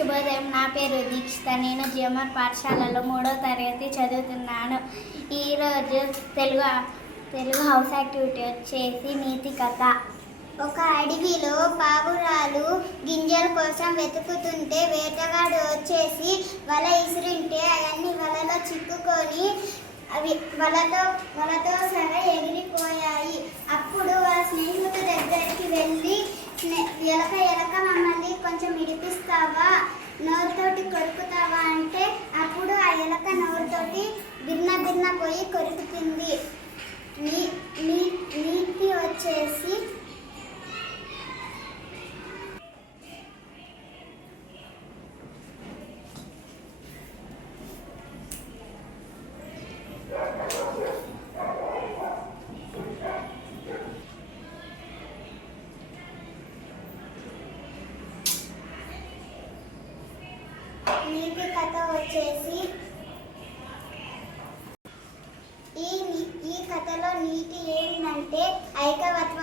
శుభోదయం. నా పేరు దీక్షిత. నేను జిఎంఆర్ పాఠశాలలో 3వ తరగతి చదువుతున్నాను. ఈరోజు తెలుగు హౌస్ యాక్టివిటీ వచ్చేసి నీతి కథ. ఒక అడవిలో పావురాలు గింజల కోసం వెతుకుతుంటే వేటగాడు వచ్చేసి వల ఇసిరింటే అవన్నీ వలలో చిక్కుకొని అవి వలతో సర ఎగిరిపోయాయి. అప్పుడు వాళ్ళ స్నేహితుడి దగ్గరికి వెళ్ళి, ఎలక మమ్మల్ని కొంచెం ఇడిపిస్తావా, నోరుతోటి కొరుకుతావా అంటే అప్పుడు ఆ ఎలక నోరుతోటి బిన్న పోయి కొరుకుతుంది. నీతి వచ్చేసి నీతి కథ వచ్చేసి ఈ కథలో నీతి ఏంటంటే ఐకమత్యం